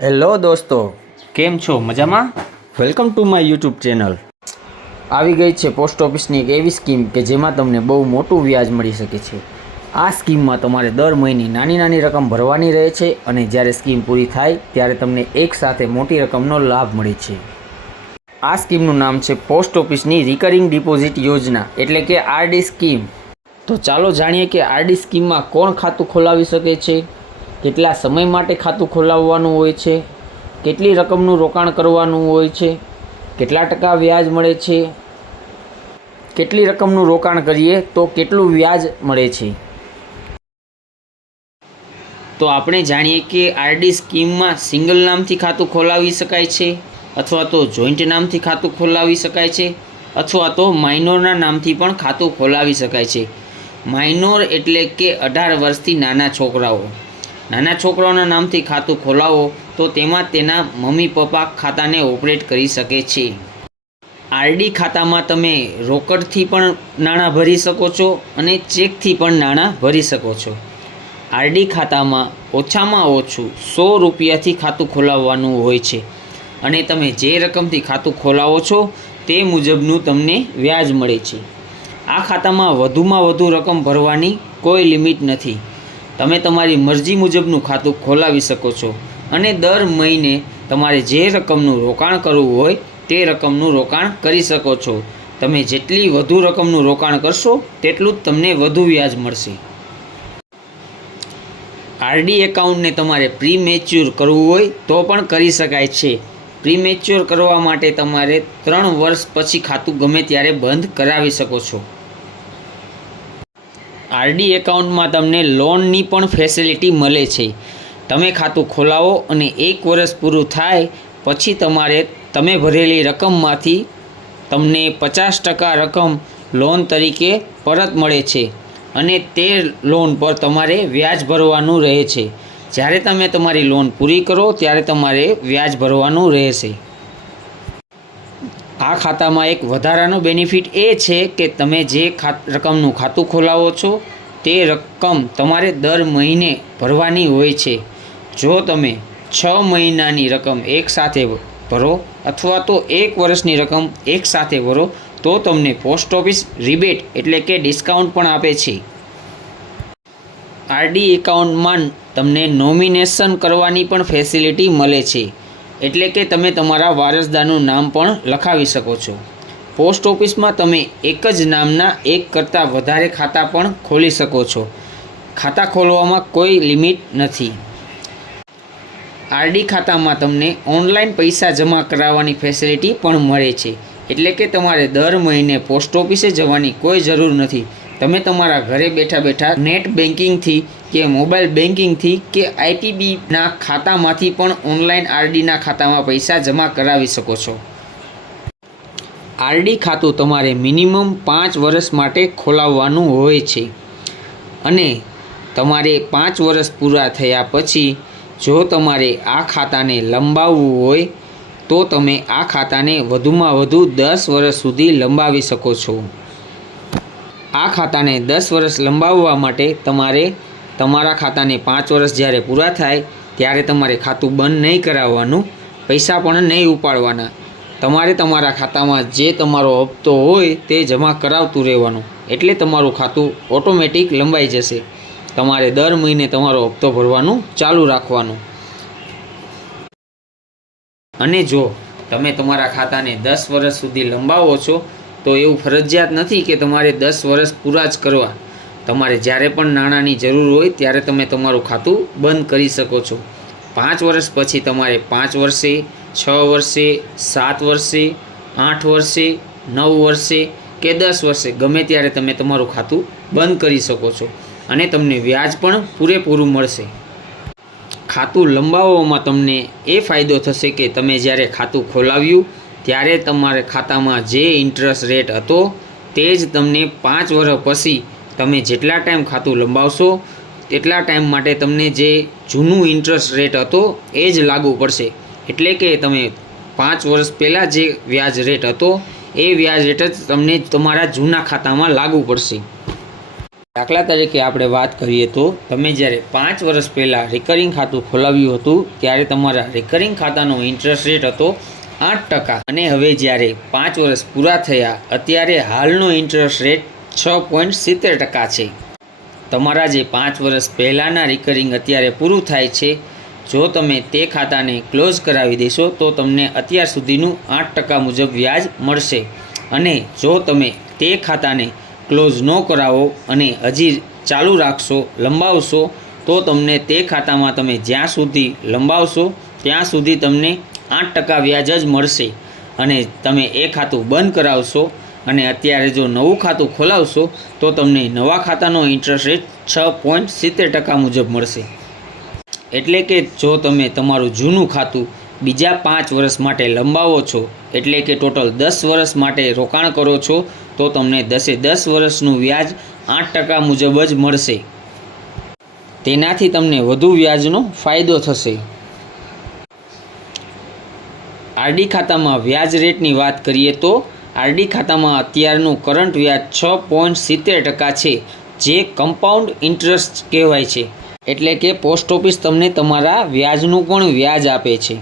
Hello દોસ્તો, કેમ છો? મજામાં? Welcome to my YouTube channel. આવી ગઈ છે પોસ્ટ ઓફિસની એક એવી સ્કીમ કે જેમાં તમને બહુ મોટું વ્યાજ મળી શકે છે. આ સ્કીમમાં તમારે દર મહિને નાની નાની રકમ ભરવાની રહે છે અને જ્યારે સ્કીમ પૂરી થાય ત્યારે તમને એકસાથે મોટી રકમનો લાભ મળે છે. આ સ્કીમનું નામ છે પોસ્ટ ઓફિસની રિકરિંગ ડિપોઝિટ યોજના એટલે કે આરડી સ્કીમ. તો ચાલો જાણીએ કે આરડી સ્કીમમાં કોણ ખાતું ખોલાવી શકે છે, કેટલા સમય માટે ખાતું ખોલાવવાનું હોય છે, કેટલી રકમનું રોકાણ કરવાનું હોય છે, કેટલા ટકા વ્યાજ મળે છે, કેટલી રકમનું રોકાણ કરીએ તો કેટલું વ્યાજ મળે છે. તો આપણે જાણીએ કે આરડી સ્કીમમાં સિંગલ નામથી ખાતું ખોલાવી શકાય છે, અથવા તો જોઈન્ટ નામથી ખાતું ખોલાવી શકાય છે, અથવા તો માઇનોરના નામથી પણ ખાતું ખોલાવી શકાય છે. માઇનોર એટલે કે 18 વર્ષથી નાના છોકરાઓ. નાના છોકરાઓના નામથી ખાતું ખોલાવો તો તેમાં તેના મમ્મી પપ્પા ખાતાને ઓપરેટ કરી શકે છે. આરડી ખાતામાં તમે રોકડથી પણ નાણાં ભરી શકો છો અને ચેકથી પણ નાણાં ભરી શકો છો. આરડી ખાતામાં ઓછામાં ઓછું 100 રૂપિયાથી ખાતું ખોલાવવાનું હોય છે અને તમે જે રકમથી ખાતું ખોલાવો છો તે મુજબનું તમને વ્યાજ મળે છે. આ ખાતામાં વધુમાં વધુ રકમ ભરવાની કોઈ લિમિટ નથી. તમે તમારી મરજી મુજબનું ખાતું ખોલાવી શકો છો અને દર મહિને તમારે જે રકમનું રોકાણ કરવું હોય તે રકમનું રોકાણ કરી શકો છો. તમે જેટલી વધુ રકમનું રોકાણ કરશો તેટલું જ તમને વધુ વ્યાજ મળશે. આરડી એકાઉન્ટને તમારે પ્રી મેચ્યોર કરવું હોય તો પણ કરી શકાય છે. પ્રી મેચ્યોર કરવા માટે તમારે 3 વર્ષ પછી ખાતું ગમે ત્યારે બંધ કરાવી શકો છો. આરડી એકાઉન્ટમાં તમને લોનની પણ ફેસિલિટી મળે છે. તમે ખાતું ખોલાવો અને 1 વર્ષ પૂરું થાય પછી તમે ભરેલી રકમમાંથી તમને 50% રકમ લોન તરીકે પરત મળે છે અને તે લોન પર તમારે વ્યાજ ભરવાનું રહે છે. જ્યારે તમે તમારી લોન પૂરી કરો ત્યારે તમારે વ્યાજ ભરવાનું રહેશે. આ ખાતામાં એક વધારાનો બેનિફિટ એ છે કે તમે જે રકમનું ખાતું ખોલાવો છો તે રકમ તમારે દર મહિને ભરવાની હોય છે. જો તમે 6 મહિનાની રકમ એકસાથે ભરો અથવા તો 1 વર્ષની રકમ એકસાથે ભરો તો તમને પોસ્ટ ઓફિસ રિબેટ એટલે કે ડિસ્કાઉન્ટ પણ આપે છે. આરડી એકાઉન્ટમાં તમને નોમિનેશન કરવાની પણ ફેસિલિટી મળે છે, એટલે કે તમે તમારા વારસદારનું નામ પણ લખાવી શકો છો. પોસ્ટ ઓફિસમાં તમે એક જ નામના એક કરતાં વધારે ખાતા પણ ખોલી શકો છો. ખાતા ખોલવામાં કોઈ લિમિટ નથી. આરડી ખાતામાં તમને ઓનલાઈન પૈસા જમા કરાવવાની ફેસિલિટી પણ મળે છે, એટલે કે તમારે દર મહિને પોસ્ટ ઓફિસે જવાની કોઈ જરૂર નથી. તમે તમારા ઘરે બેઠા બેઠા નેટ બેન્કિંગથી કે મોબાઈલ બેન્કિંગથી કે આઈપીબીના ખાતામાંથી પણ ઓનલાઈન આરડીના ખાતામાં પૈસા જમા કરાવી શકો છો. આરડી ખાતું તમારે મિનિમમ 5 વર્ષ માટે ખોલાવવાનું હોય છે અને તમારે 5 વર્ષ પૂરા થયા પછી જો તમારે આ ખાતાને લંબાવવું હોય તો તમે આ ખાતાને વધુમાં વધુ 10 વર્ષ સુધી લંબાવી શકો છો. આ ખાતાને 10 વર્ષ લંબાવવા માટે તમારે તમારા ખાતાને 5 વર્ષ જ્યારે પૂરા થાય ત્યારે તમારે ખાતું બંધ નહીં કરાવવાનું, પૈસા પણ નહીં ઉપાડવાના. તમારે તમારા ખાતામાં જે તમારો હપ્તો હોય તે જમા કરાવતું રહેવાનું, એટલે તમારું ખાતું ઓટોમેટિક લંબાઈ જશે. તમારે દર મહિને તમારો હપ્તો ભરવાનું ચાલુ રાખવાનું. અને જો તમે તમારા ખાતાને 10 વર્ષ સુધી લંબાવો છો તો એવું ફરજિયાત નથી કે તમારે 10 વર્ષ પૂરા જ કરવા. તમારે જ્યારે પણ નાણાંની જરૂર હોય ત્યારે તમે તમારું ખાતું બંધ કરી શકો છો. 5 વર્ષ પછી તમારે 5 વર્ષે, 6 વર્ષે, 7 વર્ષે, 8 વર્ષે, 9 વર્ષે કે 10 વર્ષે ગમે ત્યારે તમે તમારું ખાતું બંધ કરી શકો છો અને તમને વ્યાજ પણ પૂરેપૂરું મળશે. ખાતું લંબાવવામાં તમને એ ફાયદો થશે કે તમે જ્યારે ખાતું ખોલાવ્યું ત્યારે તમારા ખાતામાં જે ઇન્ટરેસ્ટ રેટ હતો તે જ તમને 5 વર્ષ પછી તમે જેટલા ટાઈમ ખાતું લંબાવશો તેટલા ટાઈમ માટે તમને જે જૂનું ઇન્ટરેસ્ટ રેટ હતો એ જ લાગુ પડશે. એટલે કે તમે 5 વર્ષ પહેલાં જે વ્યાજ રેટ હતો એ વ્યાજ રેટ જ તમને તમારા જૂના ખાતામાં લાગુ પડશે. દાખલા તરીકે આપણે વાત કરીએ તો તમે જ્યારે 5 વર્ષ પહેલાં રિકરિંગ ખાતું ખોલાવ્યું હતું ત્યારે તમારા રિકરિંગ ખાતાનો ઇન્ટરેસ્ટ રેટ હતો 8% અને હવે જ્યારે 5 વર્ષ પૂરા થયા અત્યારે હાલનો ઇન્ટરેસ્ટ રેટ 6.70% છે. તમારા જે 5 વર્ષ પહેલાંના રિકરિંગ અત્યારે પૂરું થાય છે, જો તમે તે ખાતાને ક્લોઝ કરાવી દેશો તો તમને અત્યાર સુધીનું 8% મુજબ વ્યાજ મળશે. અને જો તમે તે ખાતાને ક્લોઝ ન કરાવો અને હજી ચાલુ રાખશો, લંબાવશો, તો તમને તે ખાતામાં તમે જ્યાં સુધી લંબાવશો ત્યાં સુધી તમને 8% વ્યાજ જ મળશે. અને તમે એ ખાતું બંધ કરાવશો અને અત્યારે જો નવું ખાતું ખોલાવશો તો તમને નવા ખાતાનો ઇન્ટરેસ્ટ રેટ 6.70% મુજબ મળશે. એટલે કે જો તમે તમારું જૂનું ખાતું બીજા 5 વર્ષ માટે લંબાવો છો, એટલે કે ટોટલ 10 વર્ષ માટે રોકાણ કરો છો, તો તમને 10 વર્ષનું વ્યાજ 8% મુજબ જ મળશે. તેનાથી તમને વધુ વ્યાજનો ફાયદો થશે. આરડી ખાતામાં વ્યાજ રેટની વાત કરીએ તો આરડી ખાતામાં અત્યારનું કરંટ વ્યાજ 6.70% છે, જે કમ્પાઉન્ડ ઇન્ટરેસ્ટ કહેવાય છે. એટલે કે પોસ્ટ ઓફિસ તમને તમારા વ્યાજનું પણ વ્યાજ આપે છે.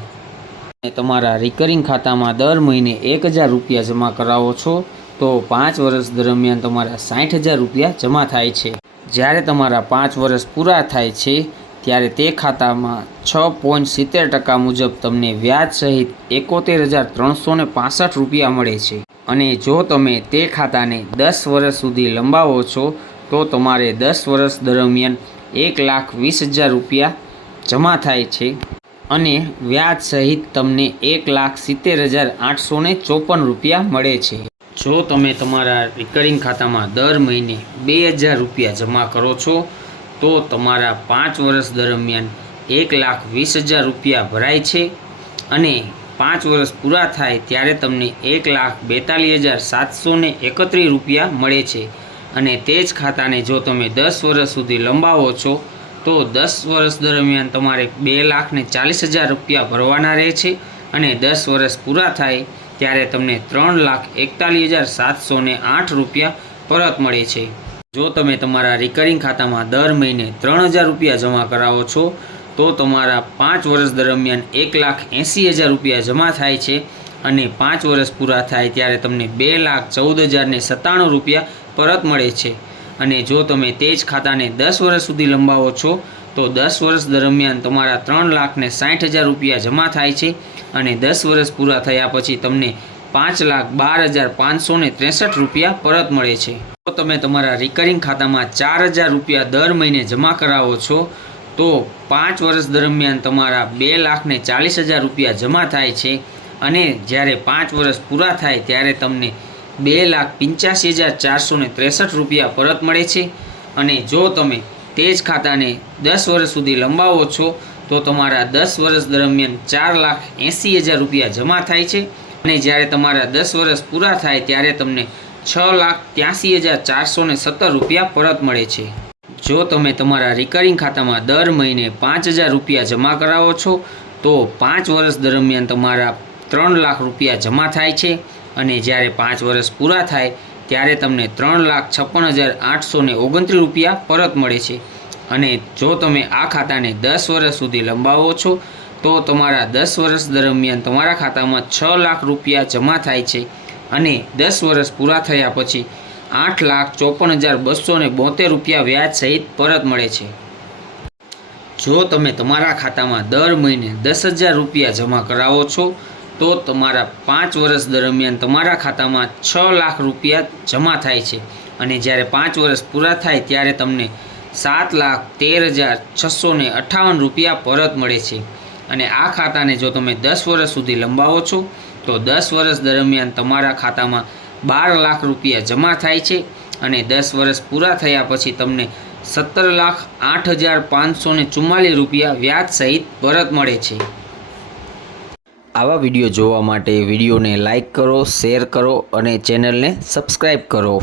તમારા રિકરિંગ ખાતામાં દર મહિને 1000 રૂપિયા જમા કરાવો છો તો 5 વર્ષ દરમિયાન તમારા 60,000 રૂપિયા જમા થાય છે. જ્યારે તમારા 5 વર્ષ પૂરા થાય છે ત્યારે તે ખાતામાં 6.70% મુજબ તમને વ્યાજ સહિત 71,365 રૂપિયા મળે છે. અને જો તમે તે ખાતાને 10 વર્ષ સુધી લંબાવો છો તો તમારે 10 વર્ષ દરમિયાન 1,20,000 રૂપિયા જમા થાય છે અને વ્યાજ સહિત તમને 1,70,854 રૂપિયા મળે છે. જો તમે તમારા રિકરિંગ ખાતામાં દર મહિને 2,000 રૂપિયા જમા કરો છો તો તમારા 5 વર્ષ દરમિયાન 1,20,000 રૂપિયા ભરાય છે અને 5 વર્ષ પૂરા થાય ત્યારે તમને 1,42,731 રૂપિયા મળે છે. અને તે જ ખાતાને જો તમે 10 વર્ષ સુધી લંબાવો છો તો 10 વર્ષ દરમિયાન તમારે 2,40,000 રૂપિયા ભરવાના રહે છે અને 10 વર્ષ પૂરા થાય ત્યારે તમને 3,41,708 રૂપિયા પરત મળે છે. જો તમે તમારા રિકરિંગ ખાતામાં દર મહિને 3,000 રૂપિયા જમા કરાવો છો તો તમારા 5 વર્ષ દરમિયાન 1,80,000 રૂપિયા જમા થાય છે અને 5 વર્ષ પૂરા થાય ત્યારે તમને 2,14,097 રૂપિયા પરત મળે છે. અને જો તમે તે જ ખાતાને 10 વર્ષ સુધી લંબાવો છો તો 10 વર્ષ દરમિયાન તમારા 3,60,000 રૂપિયા જમા થાય છે અને 10 વર્ષ પૂરા થયા પછી તમને 5,12,563 રૂપિયા પરત મળે છે. જો તમે તમારા રિકરિંગ ખાતામાં 4,000 રૂપિયા દર મહિને જમા કરાવો છો તો 5 વર્ષ દરમિયાન તમારા 2,40,000 રૂપિયા જમા થાય છે અને જ્યારે 5 વર્ષ પૂરા થાય ત્યારે તમને 2,85,463 રૂપિયા પરત મળે છે. અને જો તમે તે જ ખાતાને 10 વર્ષ સુધી લંબાવો છો તો તમારા 10 વર્ષ દરમિયાન 4,80,000 રૂપિયા જમા થાય છે અને જ્યારે તમારા 10 વર્ષ પૂરા થાય ત્યારે તમને 6,83,417 રૂપિયા પરત મળે છે. જો તમે તમારા રિકરિંગ ખાતામાં દર મહિને 5,000 રૂપિયા જમા કરાવો છો તો 5 વર્ષ દરમિયાન તમારા 3 લાખ રૂપિયા જમા થાય છે અને જ્યારે 5 વર્ષ પૂરા થાય ત્યારે તમને 3,56,829 રૂપિયા પરત મળે છે. અને જો તમે આ ખાતાને 10 વર્ષ સુધી લંબાવો છો તો તમારા 10 વર્ષ દરમિયાન તમારા ખાતામાં 6 લાખ રૂપિયા જમા થાય છે અને 10 વર્ષ પૂરા થયા પછી 8,54,272 રૂપિયા વ્યાજ સહિત પરત મળે છે. જો તમે તમારા ખાતામાં દર મહિને 10,000 રૂપિયા જમા કરાવો છો તો તમારા 5 વર્ષ દરમિયાન તમારા ખાતામાં 6 લાખ રૂપિયા જમા થાય છે અને જ્યારે 5 વર્ષ પૂરા થાય ત્યારે તમને 7,13,658 રૂપિયા પરત મળે છે. અને આ ખાતાને જો તમે 10 વર્ષ સુધી લંબાવો છો તો 10 વર્ષ દરમિયાન તમારા ખાતામાં 12 લાખ રૂપિયા જમા થાય છે અને 10 વર્ષ પૂરા થયા પછી તમને 17,08,544 રૂપિયા વ્યાજ સહિત પરત મળે છે. આવા વિડીયો જોવા માટે વિડીયોને લાઈક કરો, શેર કરો અને ચેનલને સબસ્ક્રાઈબ કરો.